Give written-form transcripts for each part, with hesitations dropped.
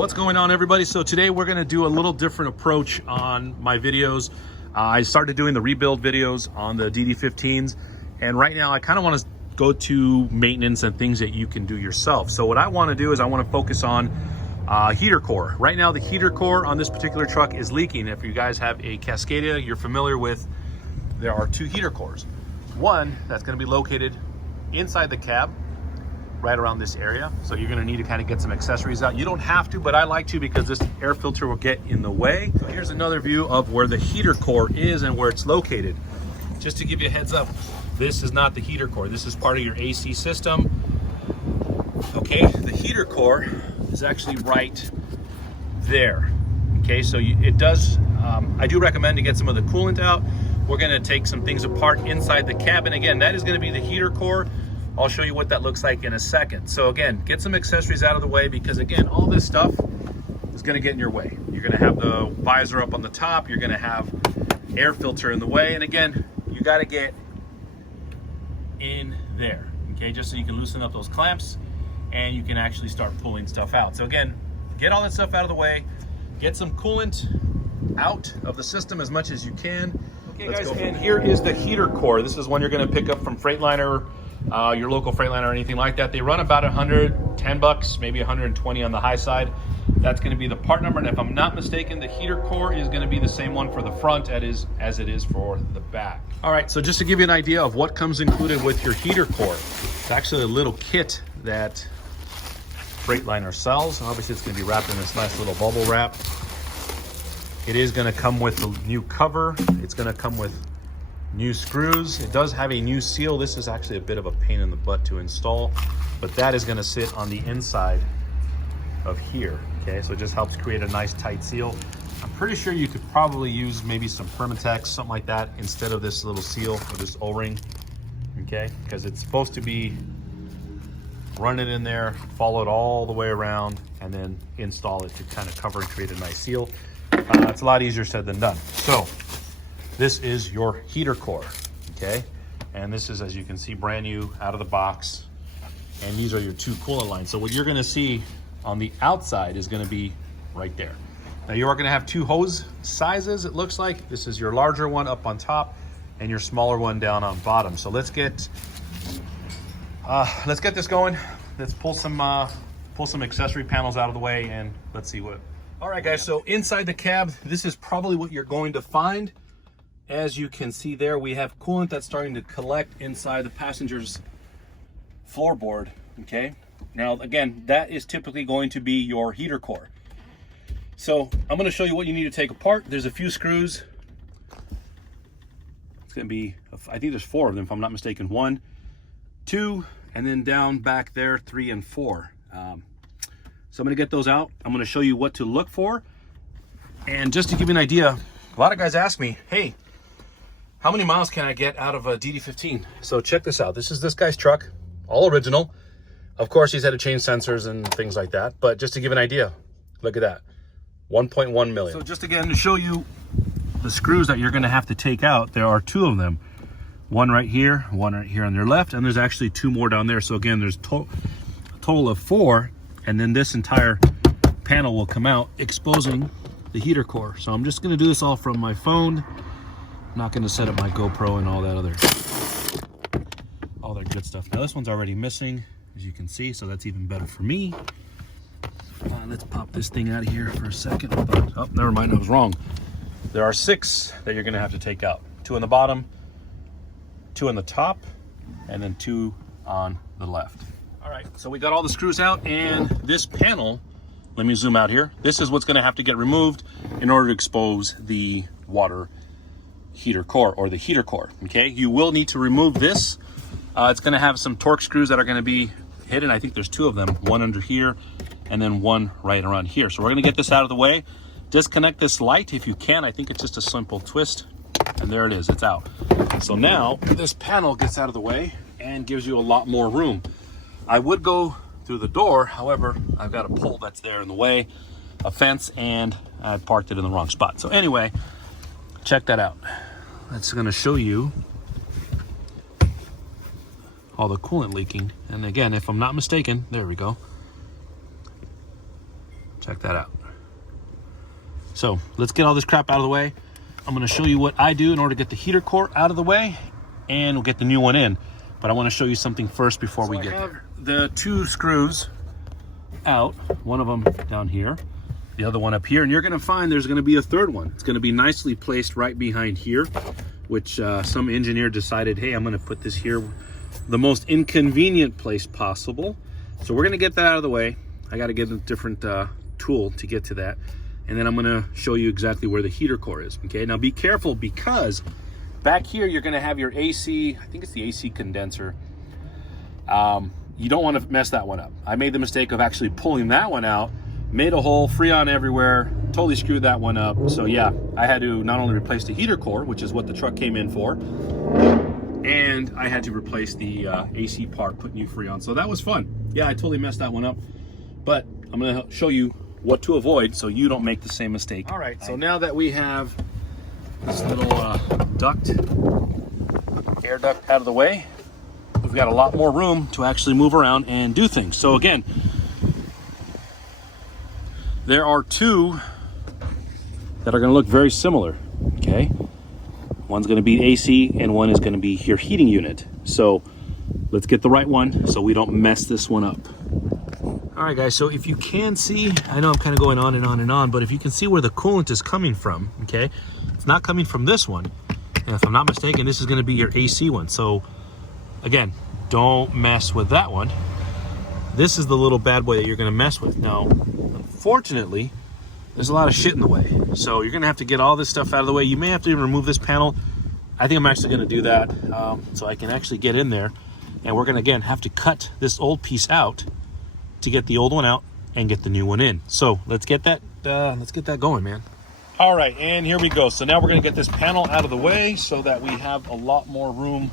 What's going on, everybody? So today we're going to do a little different approach on my videos. I started doing the rebuild videos on the DD15s, and right now I kind of want to go to maintenance and things that you can do yourself. So what I want to do is I want to focus on heater core. Right now the heater core on this particular truck is leaking. If you guys have a Cascadia, you're familiar with, there are two heater cores. One that's going to be located inside the cab, right around this area. So you're gonna need to kind of get some accessories out. You don't have to, but I like to because this air filter will get in the way. So here's another view of where the heater core is and where it's located. Just to give you a heads up, this is not the heater core. This is part of your AC system. Okay, the heater core is actually right there. Okay, so it does, I do recommend to get some of the coolant out. We're gonna take some things apart inside the cabin. Again, that is gonna be the heater core. I'll show you what that looks like in a second. So again, get some accessories out of the way because again, all this stuff is gonna get in your way. You're gonna have the visor up on the top, you're gonna have air filter in the way, and again, you gotta get in there, okay? Just so you can loosen up those clamps and you can actually start pulling stuff out. So again, get all that stuff out of the way, get some coolant out of the system as much as you can. Okay guys, and here is the heater core. This is one you're gonna pick up from Freightliner, your local Freightliner or anything like that. They run about 110 bucks, maybe 120 on the high side. That's going to be the part number, and if I'm not mistaken, the heater core is going to be the same one for the front as it is for the back. All right, so just to give you an idea of what comes included with your heater core, it's actually a little kit that Freightliner sells. Obviously it's going to be wrapped in this nice little bubble wrap. It is going to come with a new cover. It's going to come with new screws. It does have a new seal. This is actually a bit of a pain in the butt to install, but that is going to sit on the inside of here. Okay, so it just helps create a nice tight seal. I'm pretty sure you could probably use maybe some Permatex, something like that, instead of this little seal or this O-ring. Okay, because it's supposed to be run it in there, follow it all the way around, and then install it to kind of cover and create a nice seal. It's a lot easier said than done. So this is your heater core, okay? And this is, as you can see, brand new out of the box. And these are your two coolant lines. So what you're gonna see on the outside is gonna be right there. Now you are gonna have two hose sizes, it looks like. This is your larger one up on top and your smaller one down on bottom. So let's get this going. Let's pull some accessory panels out of the way and let's see what. All right guys, so inside the cab, this is probably what you're going to find. As you can see there, we have coolant that's starting to collect inside the passenger's floorboard, okay? Now, again, that is typically going to be your heater core. So I'm gonna show you what you need to take apart. There's a few screws. It's gonna be, I think there's 4 of them, if I'm not mistaken. 1, 2, and then down back there, 3 and 4. So I'm gonna get those out. I'm gonna show you what to look for. And just to give you an idea, a lot of guys ask me, hey, how many miles can I get out of a DD15? So check this out. This is this guy's truck, all original. Of course, he's had to change sensors and things like that. But just to give an idea, look at that, 1.1 million. So just again, to show you the screws that you're gonna have to take out, there are 2 of them. One right here on your left, and there's actually 2 more down there. So again, there's a total of 4, and then this entire panel will come out, exposing the heater core. So I'm just gonna do this all from my phone. I'm not going to set up my GoPro and all that good stuff. Now this one's already missing, as you can see, so that's even better for me. Let's pop this thing out of here for a second. Oh, never mind, I was wrong. There are 6 that you're going to have to take out. 2 on the bottom, 2 on the top, and then 2 on the left. All right, so we got all the screws out, and this panel, let me zoom out here. This is what's going to have to get removed in order to expose the water heater core, or the heater core. Okay, you will need to remove this. It's going to have some torque screws that are going to be hidden. I think there's 2 of them, one under here and then one right around here. So we're going to get this out of the way. Disconnect this light if you can. I think it's just a simple twist, and there it is, it's out. So now this panel gets out of the way and gives you a lot more room. I would go through the door, however, I've got a pole that's there in the way, a fence, and I parked it in the wrong spot. So anyway, check that out. That's going to show you all the coolant leaking. And again, if I'm not mistaken, there we go. Check that out. So let's get all this crap out of the way. I'm going to show you what I do in order to get the heater core out of the way, and we'll get the new one in. But I want to show you something first before we get there. The two screws out, one of them down here, the other one up here, and you're going to find there's going to be a third one. It's going to be nicely placed right behind here, which some engineer decided, hey, I'm going to put this here the most inconvenient place possible. So we're going to get that out of the way. I got to get a different tool to get to that, and then I'm going to show you exactly where the heater core is. Okay, now be careful, because back here you're going to have your AC, I think it's the AC condenser. You don't want to mess that one up. I made the mistake of actually pulling that one out, made a hole, Freon everywhere, totally screwed that one up. So yeah, I had to not only replace the heater core, which is what the truck came in for, and I had to replace the AC part, put new Freon. So that was fun. Yeah, I totally messed that one up, but I'm going to show you what to avoid so you don't make the same mistake. All right, so now that we have this little air duct out of the way, we've got a lot more room to actually move around and do things. So again, there are two that are going to look very similar, okay? One's going to be AC and one is going to be your heating unit. So let's get the right one so we don't mess this one up. All right, guys, so if you can see, I know I'm kind of going on and on and on, but if you can see where the coolant is coming from, okay? It's not coming from this one. And if I'm not mistaken, this is going to be your AC one. So again, don't mess with that one. This is the little bad boy that you're going to mess with. Now, unfortunately, there's a lot of shit in the way. So you're going to have to get all this stuff out of the way. You may have to even remove this panel. I think I'm actually going to do that so I can actually get in there. And we're going to, again, have to cut this old piece out to get the old one out and get the new one in. So let's get that going, man. All right, and here we go. So now we're going to get this panel out of the way so that we have a lot more room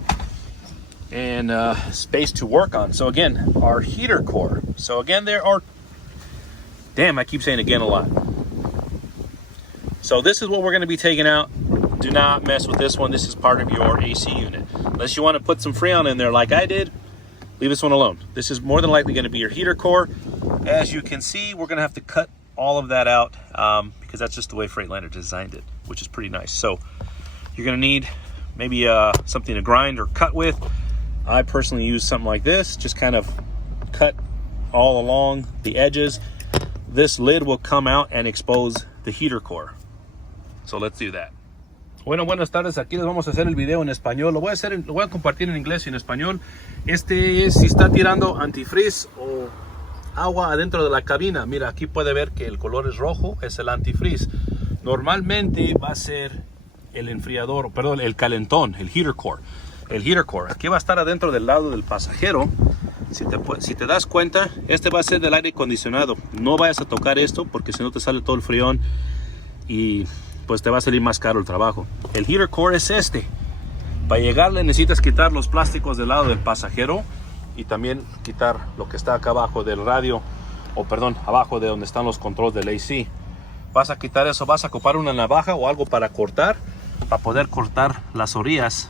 and space to work on. So again, our heater core. So again, there are, damn, I keep saying again a lot. So this is what we're going to be taking out. Do not mess with this one. This is part of your AC unit. Unless you want to put some Freon in there like I did, leave this one alone. This is more than likely going to be your heater core. As you can see, we're going to have to cut all of that out because that's just the way Freightliner designed it, which is pretty nice. So you're going to need maybe something to grind or cut with. I personally use something like this, just kind of cut all along the edges. This lid will come out and expose the heater core. So let's do that. Bueno, buenas tardes. Aquí les vamos a hacer el video en español. Lo voy a compartir en inglés y en español. Este es si está tirando antifreeze o agua adentro de la cabina. Mira, aquí puede ver que el color es rojo, es el antifreeze. Normalmente va a ser el enfriador, perdón, el calentón, el heater core. El heater core. Aquí va a estar adentro del lado del pasajero. Si te das cuenta, este va a ser del aire acondicionado. No vayas a tocar esto porque si no te sale todo el frión y pues te va a salir más caro el trabajo. El heater core es este. Para llegarle necesitas quitar los plásticos del lado del pasajero y también quitar lo que está acá abajo del radio, o perdón, abajo de donde están los controles del AC. Vas a quitar eso, vas a ocupar una navaja o algo para cortar, para poder cortar las orillas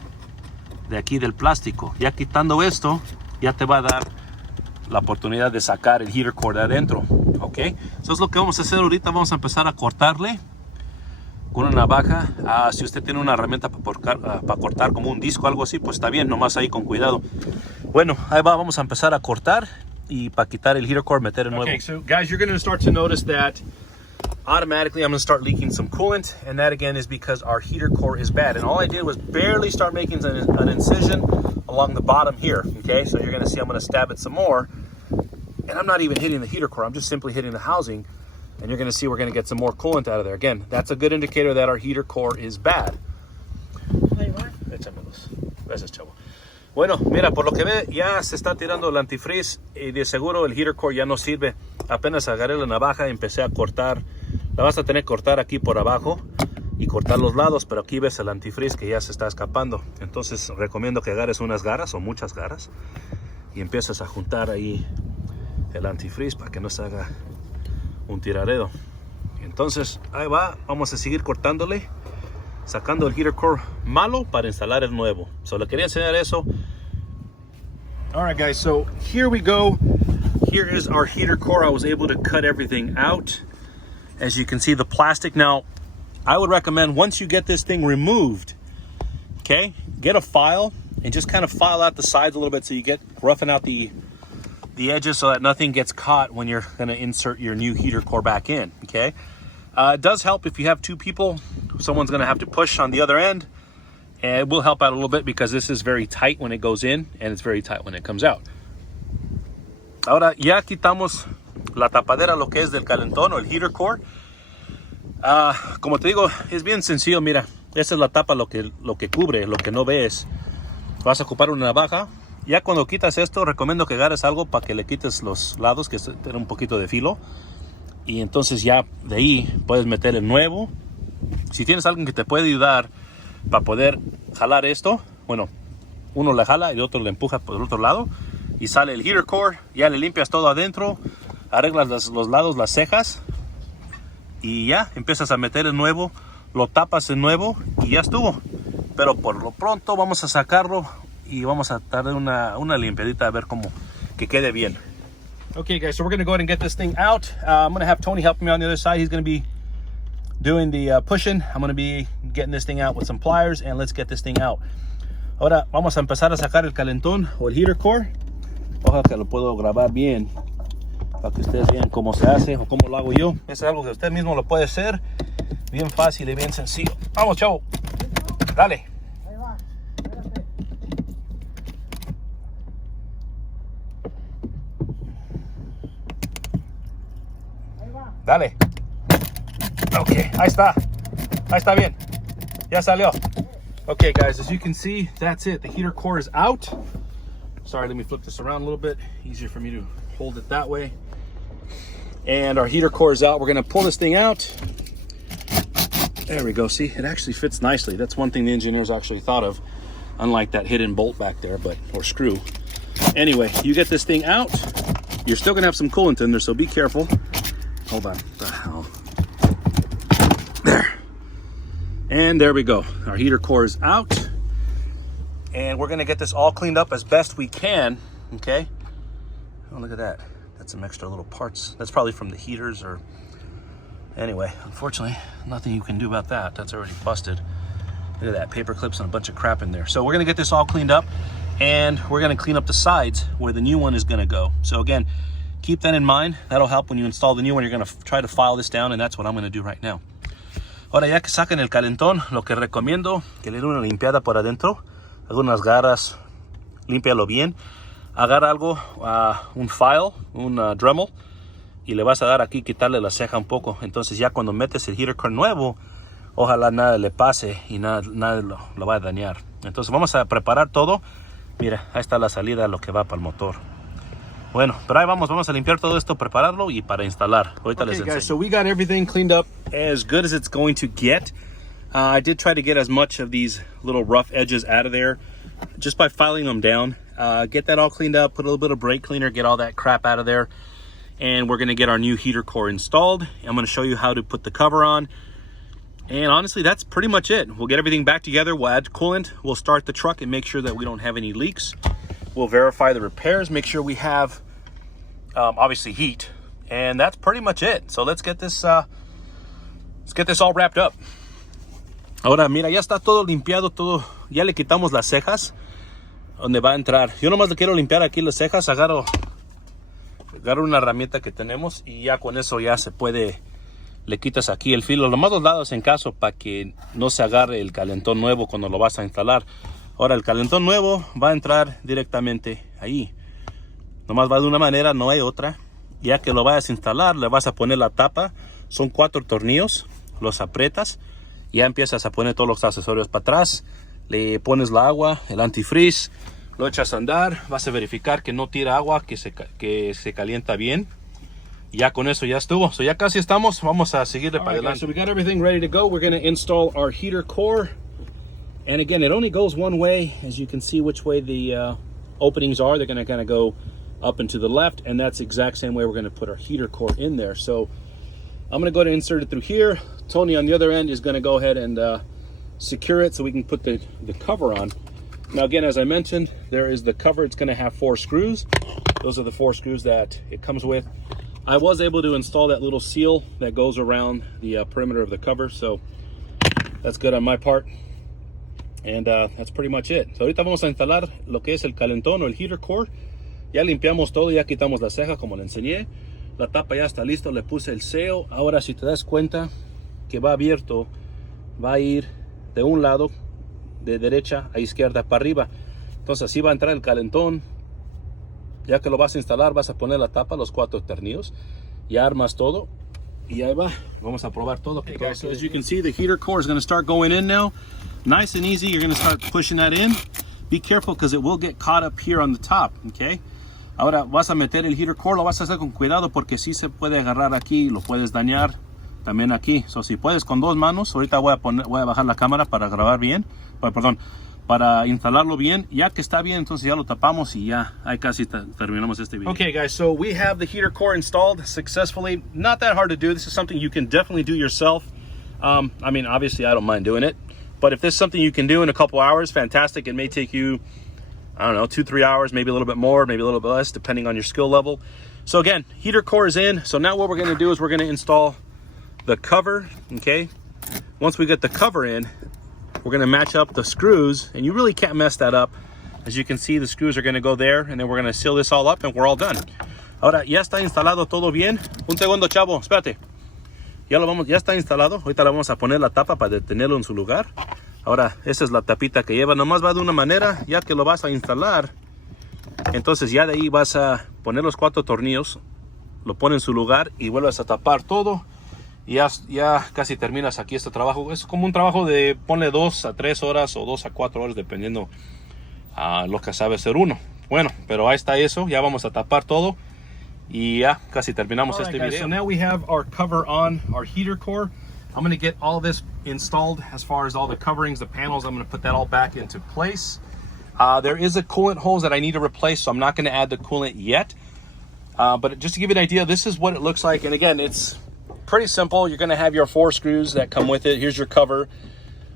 de aquí del plástico. Ya quitando esto, ya te va a dar la oportunidad de sacar el heater core de adentro, ¿ok? Eso es lo que vamos a hacer ahorita. Vamos a empezar a cortarle con una navaja. Si usted tiene una herramienta para cortar como un disco o algo así, pues está bien, nomás ahí con cuidado. Bueno, ahí va, vamos a empezar a cortar y para quitar el heater core, meter el nuevo. Okay, so guys, you're going to start to notice that automatically I'm going to start leaking some coolant, and that again is because our heater core is bad. And all I did was barely start making an incision along the bottom here, okay? So you're going to see I'm going to stab it some more, and I'm not even hitting the heater core, I'm just simply hitting the housing. And you're going to see we're going to get some more coolant out of there. Again, that's a good indicator that our heater core is bad. Échamelos. Gracias, chavo. Bueno, mira, por lo que ve, ya se está tirando el antifreeze y de seguro el heater core ya no sirve. Apenas agarré la navaja y empecé a cortar. La vas a tener que cortar aquí por abajo y cortar los lados, pero aquí ves el antifreeze que ya se está escapando. Entonces recomiendo que agarres unas garras o muchas garras y empieces a juntar ahí el antifreeze para que no se haga un tiradero. Entonces ahí va, vamos a seguir cortándole, sacando el heater core malo para instalar el nuevo. Solo quería enseñar eso. Alright guys, so here we go. Here is our heater core. I was able to cut everything out. as you can see, the plastic. Now, I would recommend once you get this thing removed, okay, get a file and just kind of file out the sides a little bit so you get roughing out the edges so that nothing gets caught when you're going to insert your new heater core back in, okay? It does help if you have two people. Someone's going to have to push on the other end, and it will help out a little bit because this is very tight when it goes in and it's very tight when it comes out. Ahora ya quitamos la tapadera, lo que es del calentón o el heater core. Como te digo, es bien sencillo. Mira, esta es la tapa, lo que cubre, lo que no ves. Vas a ocupar una navaja. Ya cuando quitas esto, recomiendo que agarres algo para que le quites los lados, que tiene un poquito de filo. Y entonces ya de ahí puedes meter el nuevo. Si tienes alguien que te puede ayudar para poder jalar esto, bueno, uno le jala y el otro le empuja por el otro lado. Y sale el heater core, ya le limpias todo adentro, arreglas los lados, las cejas. Y ya empiezas a meter el nuevo, lo tapas de nuevo y ya estuvo. Pero por lo pronto vamos a sacarlo y vamos a darle una limpiadita a ver cómo que quede bien. Okay guys, so we're going to go ahead and get this thing out. I'm going to have Tony help me on the other side. He's going to be doing the pushing. I'm going to be getting this thing out with some pliers, and let's get this thing out. Ahora vamos a empezar a sacar el calentón o el heater core. Ojalá que lo puedo grabar bien para que ustedes vean cómo se hace o cómo lo hago yo. Es algo que usted mismo lo puede hacer. Bien fácil y bien sencillo. Vamos, chavo. Dale. Ahí va. Espérate. Ahí va. Dale. Ok, ahí está. Ahí está bien. Ya salió. Okay, guys, as you can see, that's it. The heater core is out. Sorry, let me flip this around a little bit. Easier for me to hold it that way. And our heater core is out. We're going to pull this thing out. There we go. See, it actually fits nicely. That's one thing the engineers actually thought of, unlike that hidden bolt back there, or screw. Anyway, you get this thing out. You're still going to have some coolant in there, so be careful. Hold on. What the hell? There. And there we go. Our heater core is out. And we're going to get this all cleaned up as best we can, okay? Oh, look at that. That's some extra little parts. That's probably from the heaters or... Anyway, unfortunately, nothing you can do about that. That's already busted. Look at that, paper clips and a bunch of crap in there. So we're going to get this all cleaned up, and we're going to clean up the sides where the new one is going to go. So again, keep that in mind. That'll help when you install the new one. You're going to try to file this down, and that's what I'm going to do right now. Ahora, ya que saquen el calentón, lo que recomiendo que le den una limpiada por adentro. Algunas garras, límpialo bien. Agarra algo, un file, un Dremel, y le vas a dar aquí, quitarle la ceja un poco. Entonces ya cuando metes el heater core nuevo, ojalá nada le pase y nada lo va a dañar. Entonces vamos a preparar todo. Mira, ahí está la salida, lo que va para el motor. Bueno, pero ahí vamos a limpiar todo esto, prepararlo y para instalar. Ahorita les enseño. Guys, so we got everything cleaned up as good as it's going to get. I did try to get as much of these little rough edges out of there just by filing them down. Get that all cleaned up, put a little bit of brake cleaner, get all that crap out of there. And we're going to get our new heater core installed. I'm going to show you how to put the cover on. And honestly, that's pretty much it. We'll get everything back together. We'll add coolant. We'll start the truck and make sure that we don't have any leaks. We'll verify the repairs, make sure we have obviously heat. And that's pretty much it. So let's get this all wrapped up. Ahora, mira, ya está todo limpiado, todo. Ya le quitamos las cejas donde va a entrar. Yo nomás le quiero limpiar aquí las cejas. Agarro una herramienta que tenemos y ya con eso ya se puede. Le quitas aquí el filo, nomás los lados en caso para que no se agarre el calentón nuevo cuando lo vas a instalar. Ahora el calentón nuevo va a entrar directamente ahí. Nomás va de una manera, no hay otra. Ya que lo vayas a instalar, le vas a poner la tapa. Son 4 tornillos, los aprietas. Ya empiezas a poner todos los accesorios para atrás. Le pones la agua, el antifreeze, lo echas a andar. Vas a verificar que no tira agua, que se calienta bien. Ya con eso ya estuvo. So ya casi estamos. Vamos a seguirle para adelante. So we got everything ready to go. We're going to install our heater core. And again, it only goes one way. As you can see which way the openings are. They're going to kind of go up and to the left. And that's the exact same way we're going to put our heater core in there. So I'm going to go ahead and insert it through here. Tony on the other end is going to go ahead and secure it so we can put the cover on. Now again, as I mentioned, there is the cover. It's going to have 4 screws. Those are the 4 screws that it comes with. I was able to install that little seal that goes around the perimeter of the cover, so that's good on my part. And that's pretty much it. So ahorita vamos a instalar lo que es el calentón o el heater core. Ya limpiamos todo, ya quitamos la ceja como le enseñé. La tapa ya está listo, le puse el sello. Ahora si te das cuenta que va abierto, va a ir de un lado, de derecha a izquierda para arriba. Entonces así va a entrar el calentón. Ya que lo vas a instalar, vas a poner la tapa, los 4 tornillos. Ya armas todo. Y ahí va. Vamos a probar todo. Okay, guys, so as you can see, the heater core is going to start going in now. Nice and easy. You're going to start pushing that in. Be careful because it will get caught up here on the top. Okay. Ahora vas a meter el heater core. Lo vas a hacer con cuidado porque sí se puede agarrar aquí. Lo puedes dañar también aquí. So si puedes con 2 manos. Ahorita voy a bajar la cámara para grabar bien. Perdón. Para instalarlo bien. Ya que está bien, entonces ya lo tapamos y ya ahí casi terminamos este video. Okay guys, so we have the heater core installed successfully. Not that hard to do. This is something you can definitely do yourself. I mean, obviously I don't mind doing it, but if this is something you can do in a couple hours, fantastic. It may take you, I don't know, 2-3 hours, maybe a little bit more, maybe a little bit less, depending on your skill level. So again, heater core is in. So now what we're going to do is we're going to install the cover. Okay, once we get the cover in, we're going to match up the screws, and you really can't mess that up. As you can see, the screws are going to go there, and then we're going to seal this all up, and we're all done. Ahora, ya está instalado todo bien. Un segundo, chavo, espérate. Ya está instalado. Ahorita le vamos a poner la tapa para detenerlo en su lugar. Ahora, esa es la tapita que lleva. Nomás va de una manera, ya que lo vas a instalar. Entonces ya de ahí vas a poner los 4 tornillos, lo pones en su lugar y vuelves a tapar todo. Y ya casi terminas aquí este trabajo. Es como un trabajo de, ponle 2 a 3 horas o 2 a 4 horas, dependiendo a lo que sabe hacer uno. Bueno, pero ahí está eso. Ya vamos a tapar todo. Y ya casi terminamos este video. So now we have our cover on our heater core. I'm going to get all this installed as far as all the coverings, the panels. I'm going to put that all back into place. There is a coolant hose that I need to replace, so I'm not going to add the coolant yet. But just to give you an idea, this is what it looks like. And again, it's pretty simple. You're going to have your 4 screws that come with it. Here's your cover.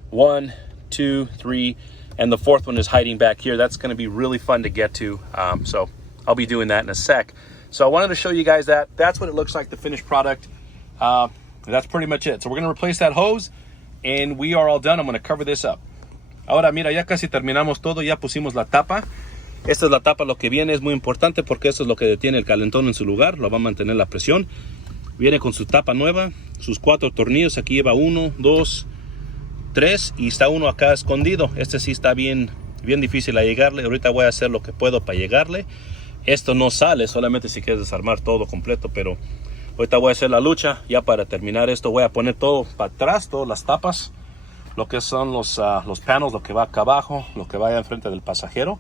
1, 2, 3, and the 4th one is hiding back here. That's going to be really fun to get to. So I'll be doing that in a sec. So I wanted to show you guys that. That's what it looks like, the finished product. That's pretty much it. So we're going to replace that hose, and we are all done. I'm going to cover this up. Ahora mira, ya casi terminamos todo. Ya pusimos la tapa. Esta es la tapa. Lo que viene es muy importante porque eso es lo que detiene el calentón en su lugar. Lo va a mantener la presión. Viene con su tapa nueva, sus 4 tornillos. Aquí lleva 1, 2, 3 y está uno acá escondido. Este sí está bien difícil a llegarle. Ahorita voy a hacer lo que puedo para llegarle. Esto no sale, solamente si quieres desarmar todo completo, pero ahorita voy a hacer la lucha. Ya para terminar esto voy a poner todo para atrás, todas las tapas, lo que son los panos, lo que va acá abajo, lo que vaya enfrente del pasajero.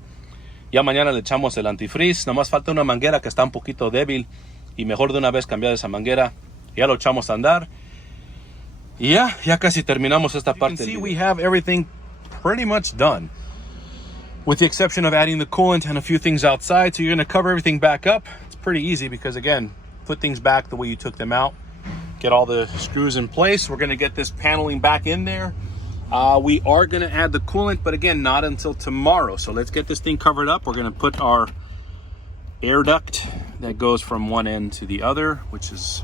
Ya mañana le echamos el antifreeze. Nomás falta una manguera que está un poquito débil. Y mejor de una vez cambiar esa manguera. Ya lo echamos a andar. Y ya casi terminamos esta parte. See, we have everything pretty much done. With the exception of adding the coolant and a few things outside. So you're going to cover everything back up. It's pretty easy because, again, put things back the way you took them out. Get all the screws in place. We're going to get this paneling back in there. We are going to add the coolant, but again, not until tomorrow. So let's get this thing covered up. We're going to put our air duct that goes from one end to the other, which is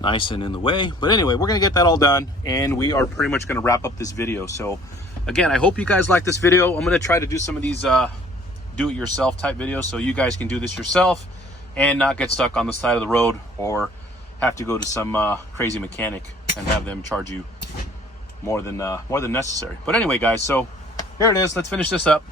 nice and in the way. But anyway, we're going to get that all done, and we are pretty much going to wrap up this video. So again, I hope you guys like this video. I'm going to try to do some of these do-it-yourself type videos so you guys can do this yourself and not get stuck on the side of the road or have to go to some crazy mechanic and have them charge you more than necessary. But anyway, guys, so here it is. Let's finish this up.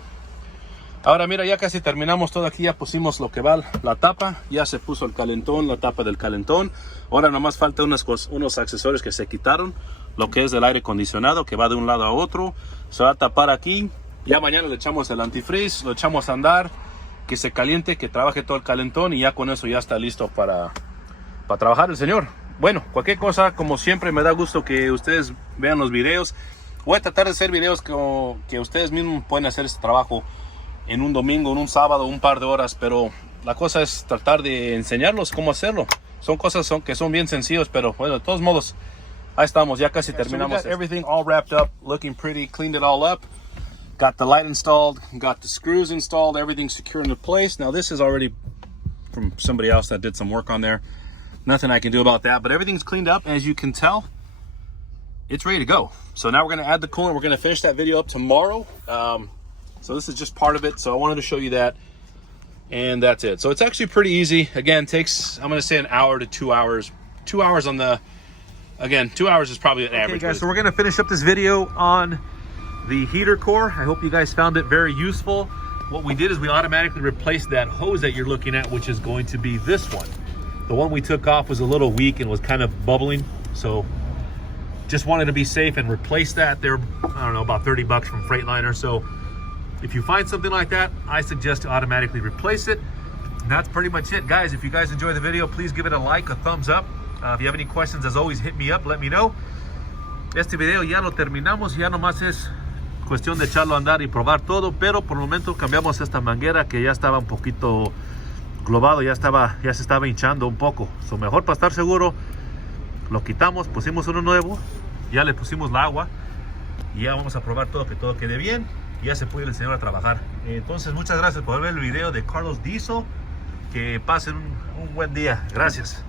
Ahora mira, ya casi terminamos todo aquí. Ya pusimos lo que va la tapa. Ya se puso el calentón, la tapa del calentón. Ahora nomás falta unos accesorios que se quitaron. Lo que es del aire acondicionado, que va de un lado a otro. Se va a tapar aquí. Ya mañana le echamos el antifreeze, lo echamos a andar, que se caliente, que trabaje todo el calentón, y ya con eso ya está listo para trabajar el señor. Bueno, cualquier cosa, como siempre, me da gusto que ustedes vean los videos. Voy a tratar de hacer videos que ustedes mismos pueden hacer este trabajo en un domingo, en un sábado, un par de horas, pero la cosa es tratar de enseñarlos cómo hacerlo. Son cosas que son bien sencillos, pero bueno, de todos modos, ahí estamos, ya casi terminamos. So we got everything all wrapped up, looking pretty, cleaned it all up. Got the light installed, got the screws installed, everything's secure into place. Now this is already from somebody else that did some work on there. nothing I can do about that. But everything's cleaned up, as you can tell. It's ready to go. So now we're going to add the coolant. We're going to finish that video up tomorrow. So this is just part of it. So I wanted to show you that. And that's it. So it's actually pretty easy. Again, takes, I'm going to say, an hour to 2 hours. 2 hours on the, again, 2 hours is probably an average. Okay, guys, so we're going to finish up this video on the heater core. I hope you guys found it very useful. What we did is we automatically replaced that hose that you're looking at, which is going to be this one. The one we took off was a little weak and was kind of bubbling. So just wanted to be safe and replace that. They're, I don't know, about 30 bucks from Freightliner. So if you find something like that, I suggest to automatically replace it. And that's pretty much it, guys. If you guys enjoy the video, please give it a like, a thumbs up. If you have any questions, as always, hit me up, let me know. Este video ya lo terminamos, ya nomás es cuestión de echarlo a andar y probar todo, pero por el momento cambiamos esta manguera que ya estaba un poquito globado, ya se estaba hinchando un poco. So, mejor para estar seguro, lo quitamos, pusimos uno nuevo, ya le pusimos el agua y ya vamos a probar todo, que todo quede bien. Ya se puede ir el señor a trabajar. Entonces, muchas gracias por ver el video de Carlos Diesel. Que pasen un buen día. Gracias.